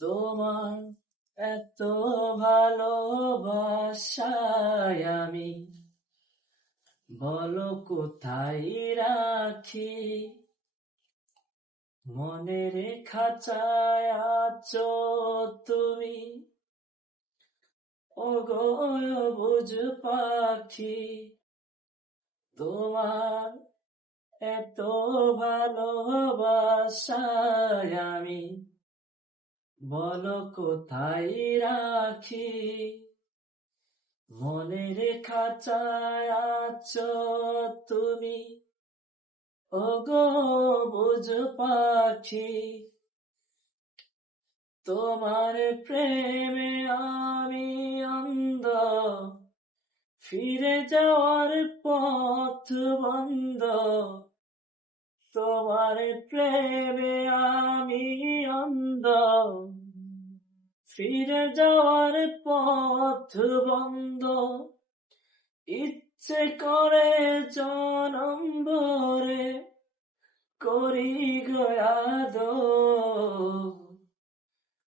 তোমার এত ভালোবাসায় আমি বলো কোথায় রাখি। মনের খাঁচায় আছো তুমি, ওগো বুঝ পাখি। তোমার এত ভালোবাসায় আমি বলো কোথায় রাখি। মনের খাঁচায় আছো তুমি, ওগো বুঝ পাখি। তোমার প্রেমে আমি অন্ধ, ফিরে যাওয়ার পথ বন্ধ। তোমার প্রেমে আমি অন্ধ, ফিরে যাওয়ার পথ বন্ধ। ইচ্ছে করে জনম ভরে করি গয়াদো।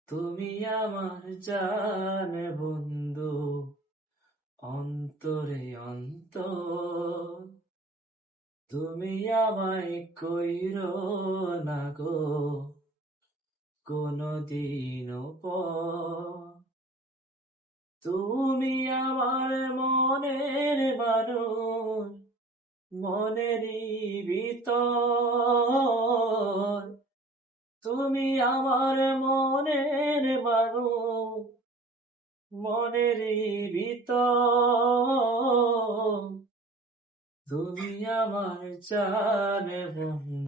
তুমি আমার জান বন্ধু, অন্তরে অন্তর। তুমি আমায় কইরো না গো কোনদিনও পর। তুমি আমার মনের মানুষ, মনেরই ভিতর। তুমি আমার মনের মানুষ, মনেরই ভিতর। তুমি আমার জান বন্ধু।